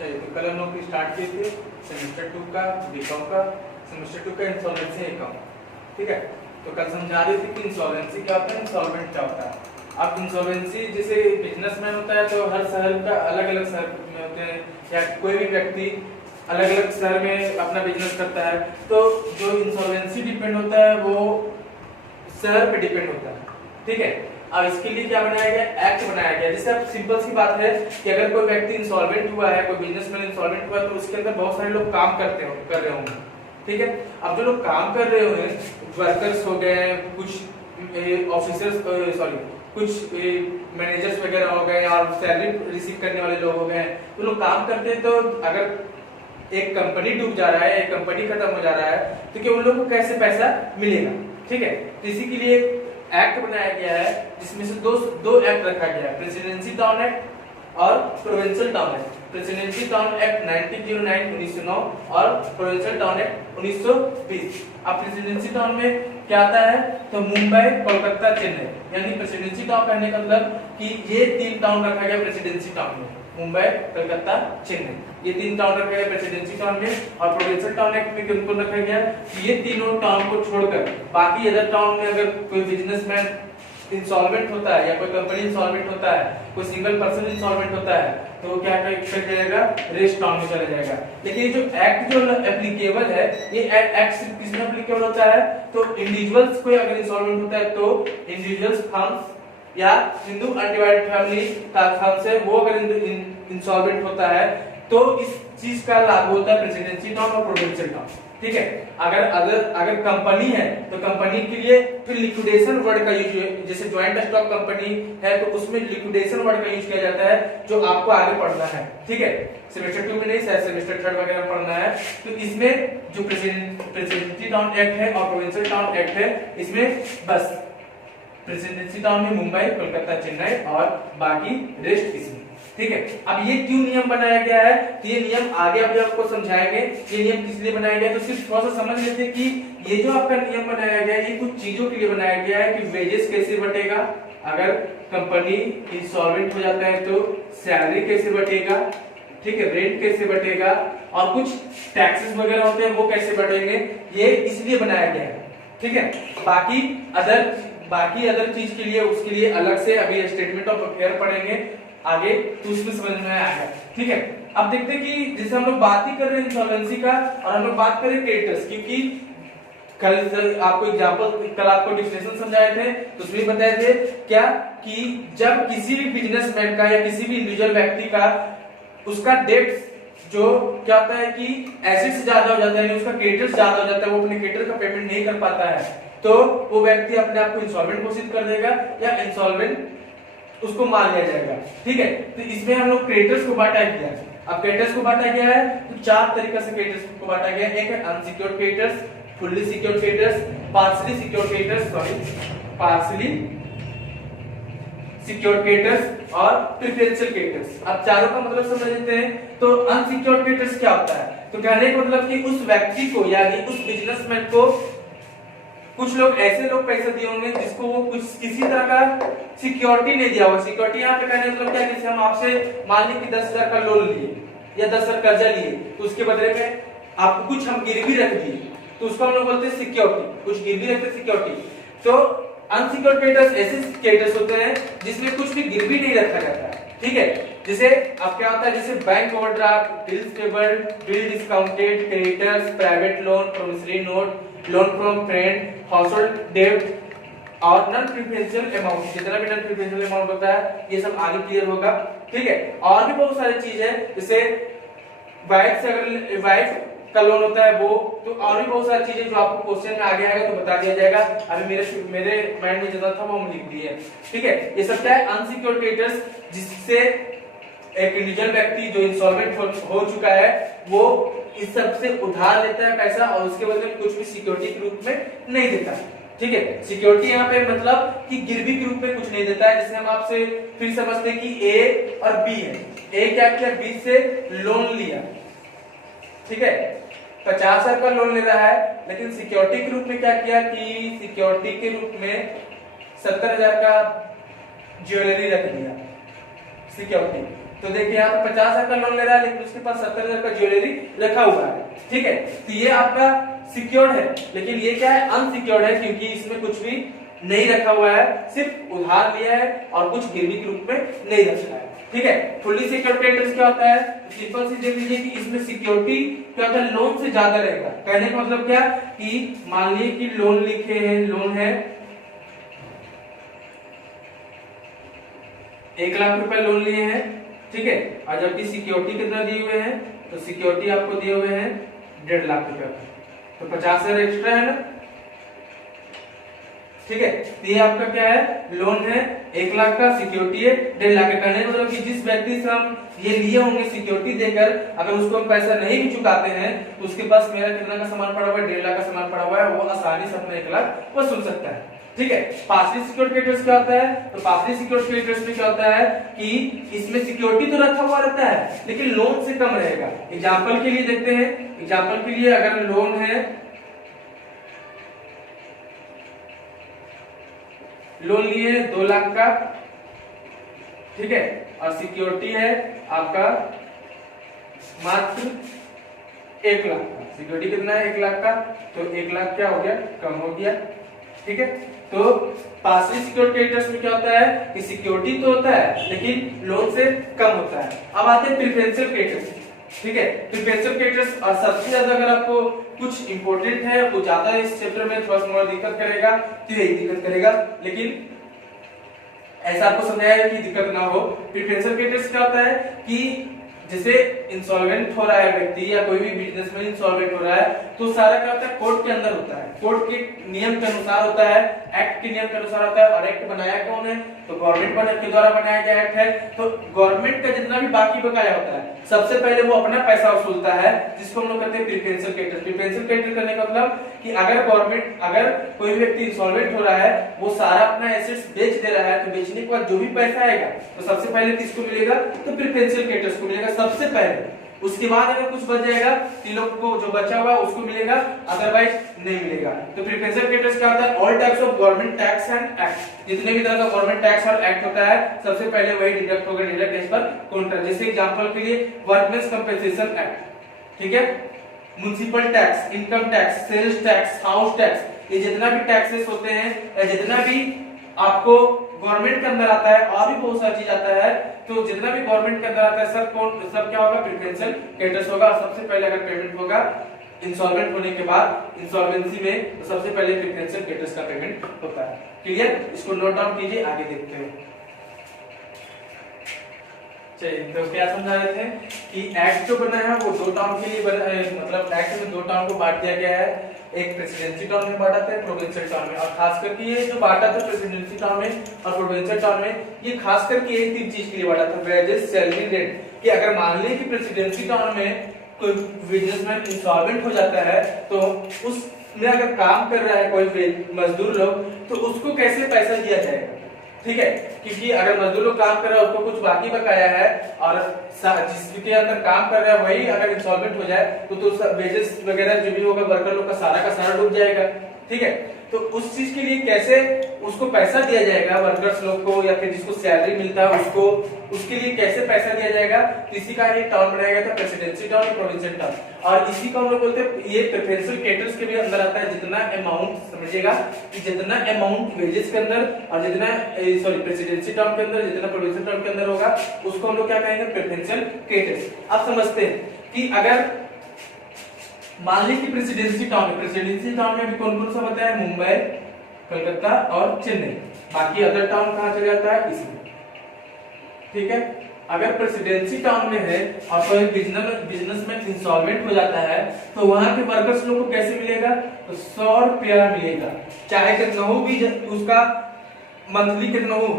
चलिए तो कल हम लोग स्टार्ट किए थे सेमेस्टर 2 का बीकॉम का सेमेस्टर 2 का इंसॉल्वेंसी अकाउंट। ठीक है, तो कल समझा रहे थे कि इंसॉल्वेंसी क्या होता है, इंसॉल्वेंट क्या होता है। अब इंसॉल्वेंसी जैसे बिजनेसमैन होता है तो हर शहर का अलग अलग शहर में होते हैं, या कोई भी व्यक्ति अलग अलग शहर में अपना बिजनेस करता है, तो जो इंसॉल्वेंसी डिपेंड होता है वो शहर पे डिपेंड होता है। ठीक है, अब इसके लिए क्या बनाया गया, एक्ट बनाया गया। जैसे अब सिंपल सी बात है कि अगर कोई व्यक्ति इंसॉल्वेंट हुआ है, कोई बिजनेसमैन इंसॉल्वेंट हुआ है, तो उसके अंदर बहुत सारे लोग काम कर रहे होंगे। ठीक है, अब जो लोग काम कर रहे होंगे, वर्कर्स हो गए, कुछ ऑफिसर्स कुछ मैनेजर्स वगैरह हो गए और सैलरी रिसीव करने वाले लोग हो गए, तो लोग काम करते हैं। तो अगर एक कंपनी डूब जा रहा है, एक कंपनी खत्म हो जा रहा है, तो क्या उन लोगों को कैसे पैसा मिलेगा। ठीक है, तो इसी के लिए एक्ट बनाया गया है, जिसमें से दो एक्ट रखा गया है, प्रेसिडेंसी टाउन एक्ट और provincial town act. Presidency town act 1909 और प्रोविंशियल टाउन एक्ट 1920। अब प्रेसिडेंसी टाउन में क्या आता है, तो मुंबई, कोलकाता, चेन्नई, यानी प्रेसिडेंसी टाउन कहने का मतलब कि ये 3 टाउन रखा गया प्रेसिडेंसी टाउन में, मुंबई, कोलकाता, चेन्नई, ये 3 टाउन रखा गया प्रेसिडेंसी टाउन में। और प्रोविंशियल टाउन एक्ट में किनको रखा गया कि ये तीनों टाउन को छोड़कर बाकी अदर टाउन में अगर कोई बिजनेसमैन इंसॉल्वेंट होता है या कोई कंपनी इंसॉल्वेंट होता है, कोई सिंगल पर्सन इंसॉल्वेंट होता है, तो क्या कर जाएगा, रेस्ट टाउन में चला जाएगा। लेकिन ये जो एक्ट जो एप्लीकेबल है, ये एक्ट किसमें एप्लीकेबल होता है, तो इंडिविजुअल्स कोई अगर इंसॉल्वेंट होता है तो इंडिविजुअल्स फर्म्स या हिंदू अनडिवाइडेड फैमिली फर्म से वो अगर इंसॉल्वेंट होता है तो इस चीज का लागू होता है प्रेसिडेंसी टाउन और प्रोविंशियल टाउन। ठीक है, अगर कंपनी है तो कंपनी के लिए फिर लिक्विडेशन वर्ड का यूज, जैसे ज्वाइंट स्टॉक कंपनी है तो उसमें लिक्विडेशन वर्ड का यूज किया जाता है, जो आपको आगे पढ़ना है। ठीक है, सेमेस्टर 2 में नहीं, सेमेस्टर 3 वगैरह पढ़ना है। तो इसमें जो प्रेसिडेंसी टाउन एक्ट है और प्रोविंशियल टाउन एक्ट है, इसमें बस प्रेसिडेंसी टाउन में मुंबई, कोलकाता, चेन्नई और बाकी रेस्ट इसमें। ठीक है, अब ये क्यों नियम बनाया गया है, तो ये नियम आगे अभी आपको समझाएंगे ये नियम किस लिए बनाया गया है। तो सिर्फ थोड़ा सा समझ लेते हैं कि ये जो आपका नियम बनाया गया है ये कुछ चीजों के लिए बनाया गया है कि वेजेस कैसे बटेगा, अगर कंपनी इंसॉल्वेंट हो जाता है तो सैलरी कैसे बटेगा, ठीक है, रेंट कैसे बटेगा, और कुछ टैक्सेस वगैरह होते हैं वो कैसे बटेंगे, ये इसलिए बनाया गया है। ठीक है, बाकी अदर चीज के लिए उसके लिए अलग से अभी स्टेटमेंट ऑफ अफेयर पढ़ेंगे आगे, तो उसमें समझ में आएगा। ठीक है, अब देखते हैं कि जैसे हम लोग बात ही कर रहे हैं इंसॉल्वेंसी का और हम लोग बात करें क्रेडिटर्स, क्योंकि कल आपको डिफिनेशन समझाए थे तो उसमें बताए थे क्या कि जब किसी भी बिजनेसमैन का या किसी भी इंडिविजुअल व्यक्ति का उसका डेट जो क्या होता है कि एसेट्स ज्यादा हो जाता है, उसका क्रेडिटर्स ज्यादा हो जाता है, वो अपने क्रेडिटर का पेमेंट नहीं कर पाता है, तो वो व्यक्ति अपने आप को इंसॉल्वेंट घोषित कर देगा या इंसॉल्वेंट उसको मान लिया जाएगा। ठीक है, तो इसमें हम लोग क्रेडिटर्स को बांटा गया है। अब क्रेडिटर्स को बांटा गया है तो 4 तरीके से क्रेडिटर्स को बांटा गया है। एक है unsecured creditors, fully secured creditors, partially secured creditors और प्रेफरेंशियल क्रेडिटर्स। अब चारों का मतलब समझ लेते हैं। तो अनसिक्योर्ड क्रेडिटर्स क्या होता है, तो कहने का मतलब कि उस व्यक्ति को यानी उस बिजनेसमैन को कुछ लोग ऐसे लोग पैसे दिए होंगे जिसको वो किसी तरह का सिक्योरिटी नहीं दिया होगा। सिक्योरिटी यहाँ पे कहने मतलब क्या, जैसे हम आपसे मान ली कि 10,000 का लोन लिए या 10,000 कर्जा लिए, तो उसके बदले में आपको कुछ हम गिरवी रख दिए, तो उसको हम लोग बोलते हैं सिक्योरिटी, कुछ गिरवी रखते सिक्योरिटी। तो अनसिक्योर्ड क्रेडिटर्स ऐसे क्रेडिटर्स होते हैं जिसमें कुछ भी गिरवी नहीं रखा जाता है। ठीक है, जैसे अब क्या होता है, जैसे bank overdraft, bills payable, bill discounted, creditors, private loan, promissory note, loan from friend, household डेब्ट और नॉन प्रीफरेंशियल अमाउंट। जितना भी नॉन प्रीफरेंशियल अमाउंट होता है ये सब आगे क्लियर होगा। ठीक है, और भी बहुत सारी चीज है, जैसे वाइफ से अगर वाइफ का लोन होता है वो, तो और भी बहुत सारी चीजें जो आपको क्वेश्चन में आगे आएगा तो बता दिया जाएगा। अभी मेरे माइंड में जितना था वो हम लिख दिए। ठीक है, ये सब क्या है, अनसिक्योर्ड क्रेडिटर्स, जिससे एक इंडिविजुअल व्यक्ति जो इंसॉल्वेंट हो चुका है वो इस सब से उधार लेता है पैसा और उसके बदले में कुछ भी सिक्योरिटी के रूप में नहीं देता। ठीक है, सिक्योरिटी यहाँ पे मतलब कि गिरवी के रूप में कुछ नहीं देता है। जैसे हम आपसे फिर समझते हैं कि ए और बी है, ए क्या किया, बी से लोन लिया, ठीक है, 50,000 का लोन ले रहा है, लेकिन सिक्योरिटी के रूप में क्या किया कि सिक्योरिटी के रूप में 70,000 का ज्वेलरी रख दिया सिक्योरिटी। तो देखिए यहाँ पे 50,000 का लोन ले रहा है, लेकिन उसके पास 70,000 का ज्वेलरी रखा हुआ है, ठीक है। तो ये आपका सिक्योर्ड है, लेकिन ये क्या है, अनसिक्योर्ड है, क्योंकि इसमें कुछ भी नहीं रखा हुआ है, सिर्फ उधार लिया है और कुछ गिरवी के रूप में नहीं रखा है, ठीक है। फुल्ली सिक्योर्ड क्रेडिटर्स क्या होता है, सिंपल सी देख लीजिए कि इसमें सिक्योरिटी क्या होता है, लोन से ज्यादा रहेगा। कहने का मतलब क्या कि मान लीजिए कि लोन लिखे हैं, लोन है 1 लाख रुपए लोन लिए हैं, ठीक है, और जबकि सिक्योरिटी कितना दिए हुए हैं, तो सिक्योरिटी आपको दिए हुए हैं 1.5 लाख रुपए, तो 50,000 एक्स्ट्रा है ना, ठीक है। तो ये आपका क्या है, लोन है 1 लाख का, सिक्योरिटी है 1.5 लाख का। कहने का मतलब कि जिस व्यक्ति से हम ये लिए होंगे सिक्योरिटी देकर, अगर उसको हम पैसा नहीं भी चुकाते हैं, तो उसके पास मेरा कितना का सामान पड़ा हुआ है, 1.5 लाख का सामान पड़ा हुआ है, वो आसानी से अपना 1 लाख वसूल सकता है, ठीक है। पार्शली सिक्योर्ड क्रेडिटर्स क्या होता है, तो पार्शली सिक्योर्ड क्रेडिटर्स में क्या होता है कि इसमें सिक्योरिटी तो रखा हुआ रहता है, लेकिन लोन से कम रहेगा। एग्जांपल के लिए देखते हैं, एग्जांपल के लिए अगर लोन है, लोन लिए 2 लाख का, ठीक है, और सिक्योरिटी है आपका मात्र 1 लाख का। सिक्योरिटी कितना है, 1 लाख का, तो 1 लाख क्या हो गया, कम हो गया, ठीक है। तो पार्शली सिक्योर्ड क्रेडिटर्स में क्या होता है कि सिक्योरिटी तो होता है, लेकिन लोन से कम होता है। अब आते हैं प्रेफरेंशियल क्रेडिटर्स, ठीक है। प्रेफरेंशियल क्रेडिटर्स, और सबसे ज्यादा अगर आपको कुछ इंपॉर्टेंट है, कुछ ज्यादा इस चैप्टर में थोड़ा सा दिक्कत करेगा, तो यही दिक्कत करेगा, लेकिन ऐसा आपको समझाया कि दिक्कत ना हो। प्रेफरेंशियल क्रेडिटर्स क्या होता है कि जैसे इंसॉल्वेंट हो रहा है व्यक्ति या कोई भी बिजनेसमैन इंसॉल्वेंट हो रहा है, तो सारा क्या होता है, कोर्ट के अंदर होता है, कोर्ट के नियम के अनुसार होता है, एक्ट के नियम के अनुसार होता है। और एक्ट बनाया कौन है, तो गवर्नमेंट के द्वारा बनाया गया एक्ट है। तो गवर्नमेंट का जितना भी बाकी बकाया होता है, सबसे पहले वो अपना पैसा वसूलता है, जिसको हम लोग कहते हैं प्रेफरेंशियल क्रेडिटर। प्रेफरेंशियल क्रेडिटर करने का मतलब कि अगर गवर्नमेंट, अगर कोई व्यक्ति इंसॉल्वेंट हो रहा है, वो सारा अपना एसेट्स बेच दे रहा है, तो बेचने के बाद जो भी पैसा आएगा, तो सबसे पहले किसको मिलेगा, तो प्रेफरेंशियल क्रेडिटर्स को मिलेगा सबसे पहले। उसके बाद अगर कुछ बच जाएगा, तीन लोग को जो बचा हुआ उसको मिलेगा, अदरवाइज नहीं मिलेगा। तो प्रेफरेंशियल क्रेडिटर्स क्या होता है, all types of government tax and act, जितने भी तरह का गवर्नमेंट टैक्स और एक्ट होता है, सबसे पहले वही डिडक्ट होगा, डिडक्ट एज पर काउंटर। जैसे एग्जांपल के लिए वर्कमेंस कंपनसेशन एक्ट, ठीक है, municipal tax, income tax, sales tax, house tax, ये जितना भी टैक्सेस होते हैं या जितना भी आपको गवर्नमेंट के अंदर आता है, और भी बहुत सारी चीज आता है, तो जितना भी गवर्नमेंट के अंदर आता है सब क्या होगा, प्रेफरेंशियल क्रेडिटर्स होगा। सबसे पहले अगर पेमेंट होगा इंसॉल्वेंट होने के बाद, इंसॉल्वेंसी में, तो सबसे पहले प्रेफरेंशियल क्रेडिटर्स का पेमेंट होता है। क्लियर, इसको नोट डाउन कीजिए, आगे देखते हैं। चलिए, तो क्या समझा रहे थे कि एक्ट जो बना है वो 2 टर्म के लिए बना है, मतलब एक्ट में 2 टर्म को बांट दिया गया है, एक प्रेसिडेंसी टर्म में बांटा था, प्रोविंशियल टर्म में। और खास करके ये जो बांटा था प्रेसिडेंसी टर्म में और प्रोविंशियल टर्म में, ये खास करके यही 3 चीज के लिए बांटा था, वेजेस, सैलरी, रेंट। कि अगर मान लीजिए कि प्रेसिडेंसी टर्म में कोई बिजनेसमैन इंसॉल्वेंट हो जाता है, तो उसमें अगर काम कर रहा है कोई मजदूर लोग, तो उसको कैसे पैसा दिया जाएगा, ठीक है। क्योंकि अगर मजदूर लोग काम कर रहा है, उसको कुछ बाकी बकाया है, और जिसके अंदर काम कर रहा है वही अगर इंसॉल्वेंट हो जाए, तो वेजेस वगैरह जो भी होगा वर्कर लोग का सारा डूब जाएगा, ठीक है। तो उस चीज के लिए कैसे उसको पैसा दिया जाएगा, वर्कर्स लोग को, या फिर जिसको सैलरी मिलता है उसको, उसके लिए कैसे पैसा दिया जाएगा, तो इसी का एक टर्म बनाया गया था, प्रेसिडेंसी टर्म, प्रोविंशियल टर्म। और इसी को हम लोग बोलते हैं, ये प्रेफरेंशियल क्रेडिटर्स के भी अंदर आता है। जितना अमाउंट, समझिएगा कि जितना अमाउंट वेजेस के अंदर और जितना प्रेसिडेंसी टर्म के अंदर, जितना प्रोविंशियल टर्म के अंदर होगा, उसको हम लोग क्या कहेंगे, प्रेफरेंशियल क्रेडिटर्स। अब समझते हैं कि अगर मान लीजिए कि प्रेसिडेंसी टाउन में भी कौन कौन सा बताया, मुंबई, कलकत्ता और चेन्नई, बाकी अदर टाउन कहाँ चले जाता है, इसमें, ठीक है। अगर प्रेसिडेंसी टाउन में है और कोई बिजनेसमैन इंसॉल्वेंट हो जाता है, तो वहां के वर्कर्स लोग को कैसे मिलेगा, तो 100 रुपया मिलेगा, चाहे कितना हो भी उसका मंथली कितना हो,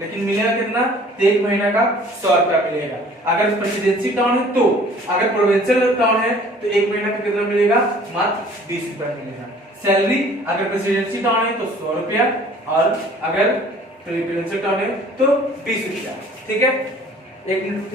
लेकिन मिलेगा कितना, 1 महीना का 100 रुपया मिलेगा। अगर प्रेसिडेंसी टाउन है तो, अगर प्रोविंशियल टाउन है तो 1 महीना का कितना मिलेगा, मात्र 20 रुपया मिलेगा। सैलरी अगर प्रेसिडेंसी टाउन है तो 100 रुपया, और अगर प्रोविंशियल टाउन है तो 20 रुपया, ठीक है। 1 मिनट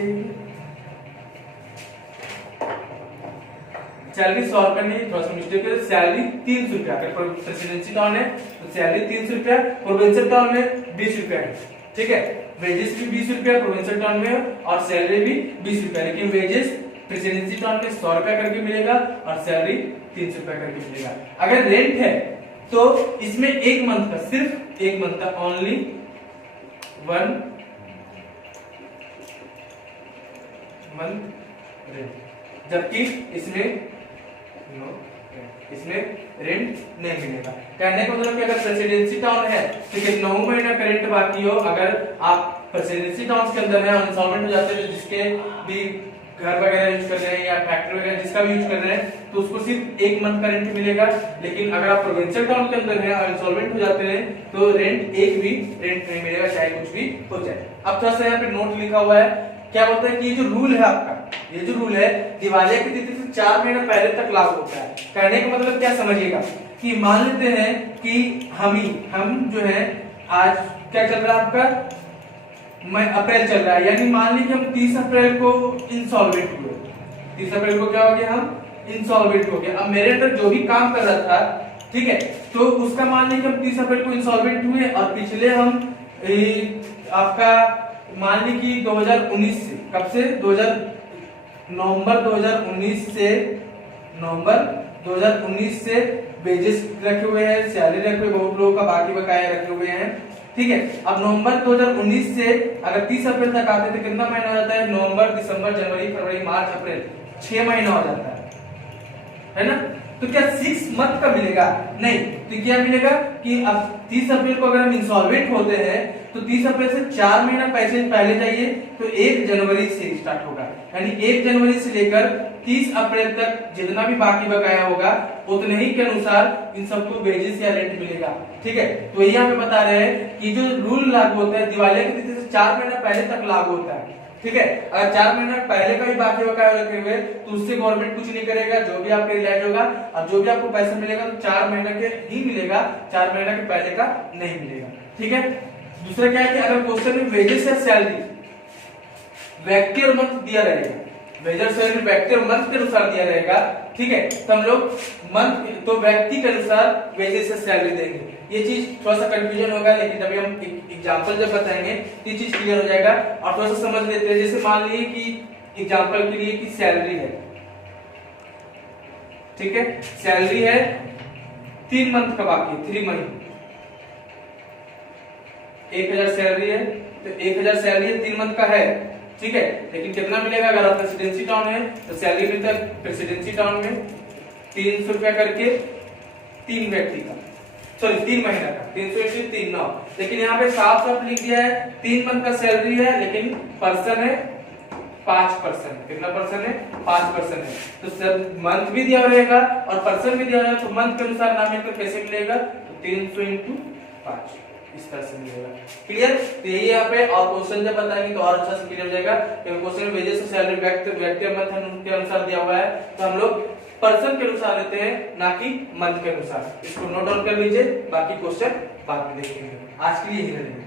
सैलरी 100 रुपया नहीं, थोड़ा सा मिस्टेक है, सैलरी 300 रुपया। अगर प्रेसिडेंसी टाउन है तो सैलरी 300 रुपया, प्रोविंशियल टाउन में 20 रुपया है, ठीक है। वेजेस भी 20 रुपया प्रोविंशियल टाउन में और सैलरी भी 20 रुपया, लेकिन वेजेस प्रेसिडेंसी टाउन में 100 रुपया करके मिलेगा और सैलरी 300 रुपया करके मिलेगा। अगर रेंट है तो इसमें एक मंथ का, सिर्फ एक मंथ का, ओनली 1 मंथ रेंट, जबकि इसमें रेंट नहीं मिलेगा। कहने का मतलब कि अगर प्रेसिडेंसी टाउन है तो कितना महीना का रेंट बाकी हो, अगर आप प्रेसिडेंसी टाउन के अंदर है, इंसॉल्वेंट हो जाते हैं, जिसके भी घर वगैरह यूज कर रहे हैं या फैक्ट्री वगैरह जिसका भी यूज कर रहे हैं, तो उसको सिर्फ एक मंथ का रेंट मिलेगा। लेकिन अगर आप प्रोविंशियल टाउन के अंदर है और इंसॉल्वेंट हो जाते हैं तो रेंट एक भी रेंट नहीं मिलेगा, चाहे कुछ भी हो जाए। अब थोड़ा सा यहाँ पे नोट लिखा हुआ है, क्या बोलता है कि ये जो रूल है आपका, ये जो रूल है दिवालिया की तिथि से 4 महीने पहले तक लागू होता है। कहने का मतलब क्या समझिएगा कि मान लेते हैं कि हम जो है आज क्या चल रहा है आपका अप्रैल चल रहा है, यानी मान लीजिए हम 30 अप्रैल को इंसॉल्वेंट हुए, 30 अप्रैल को क्या हो गया, हम इंसॉल्वेंट हो गए। अब मेरे अंदर जो भी काम कर रहा था, ठीक है, तो उसका मान लीजिए हम 30 अप्रैल को इंसॉल्वेंट हुए और पिछले हम आपका मान लीजिए कि 2019 से, कब से, नवंबर 2019 से वेजेस रखे हुए हैं, सैलरी रखे हुए, बहुत लोगों का बाकी बकाया रखे हुए हैं, ठीक है। अब नवंबर 2019 से अगर 30 अप्रैल तक आते तो कितना महीना हो जाता है, नवंबर, दिसंबर, जनवरी, फरवरी, मार्च, अप्रैल, 6 महीना हो जाता है ना। तो क्या 6 मंथ का मिलेगा? नहीं, तो क्या मिलेगा कि अब 30 अप्रैल को अगर हम इंसॉल्वेंट होते हैं तो 30 अप्रैल से 4 महीना पैसे पहले चाहिए, तो 1 जनवरी से स्टार्ट होगा, यानी 1 जनवरी से लेकर 30 अप्रैल तक जितना भी बाकी बकाया होगा उतने ही के अनुसार इन सबको वेजेस या रेंट मिलेगा, ठीक है। तो यहाँ पे बता रहे हैं कि जो रूल लागू होता है दिवाली की तिथि से 4 महीना पहले तक लागू होता है, ठीक है। अगर 4 महीना पहले का भी बाकी बकाया रखे हुए तो उससे गवर्नमेंट कुछ नहीं करेगा, जो भी आपके रिलाइज होगा और जो भी आपको पैसा मिलेगा तो 4 महीना के ही मिलेगा, 4 महीना के पहले का नहीं मिलेगा, ठीक है। दूसरा क्या है कि अगर क्वेश्चन में वेजेस या सैलरी व्यक्ति और मंथ दिया रहेगा, वेजेस सैलरी व्यक्ति और मंथ के अनुसार दिया रहेगा, ठीक है, तो हम लोग मंथ तो व्यक्ति के अनुसार वेजेस या सैलरी देंगे। ये चीज थोड़ा सा कंफ्यूजन होगा, लेकिन अभी हम एग्जांपल जब बताएंगे तो ये चीज क्लियर हो जाएगा और थोड़ा सा समझ लेते हैं। जैसे मान लीजिए कि एग्जांपल के लिए कि सैलरी है, ठीक है, सैलरी है 3 मंथ का बाकी, 3 महीने, 1000 सैलरी है, तो 1000 सैलरी है 3 मंथ का है, ठीक है। लेकिन कितना मिलेगा अगर आप प्रेसिडेंसी टाउन है तो सैलरी मिलता है प्रेसिडेंसी टाउन में 300 रुपया करके 3 व्यक्ति का, सॉरी 3 महीना का, 300 × 3 9। लेकिन यहाँ पे साफ साफ लिख दिया है 3 मंथ का सैलरी है, लेकिन पर्सन है 5%, कितना पर्सन है, 5% है, तो सर मंथ भी दिया रहेगा और पर्सन भी दिया रहेगा, तो मंथ के अनुसार नाम मिलकर कैसे मिलेगा, तो 300 × 5 इस तरह से मिलेगा। क्लियर? तो यही यहाँ पे और क्वेश्चन जब बताएंगे तो और अच्छा से क्लियर हो जाएगा। क्योंकि क्वेश्चन में वेजेस और सैलरी व्यक्ति और मंथ के अनुसार दिया हुआ है, तो हम लोग पर्सन के अनुसार लेते हैं, ना कि मंथ के अनुसार। इसको नोट डाउन कर लीजिए, बाकी क्वेश्चन बाद में देखेंगे। आज के लिए यही रहेगा।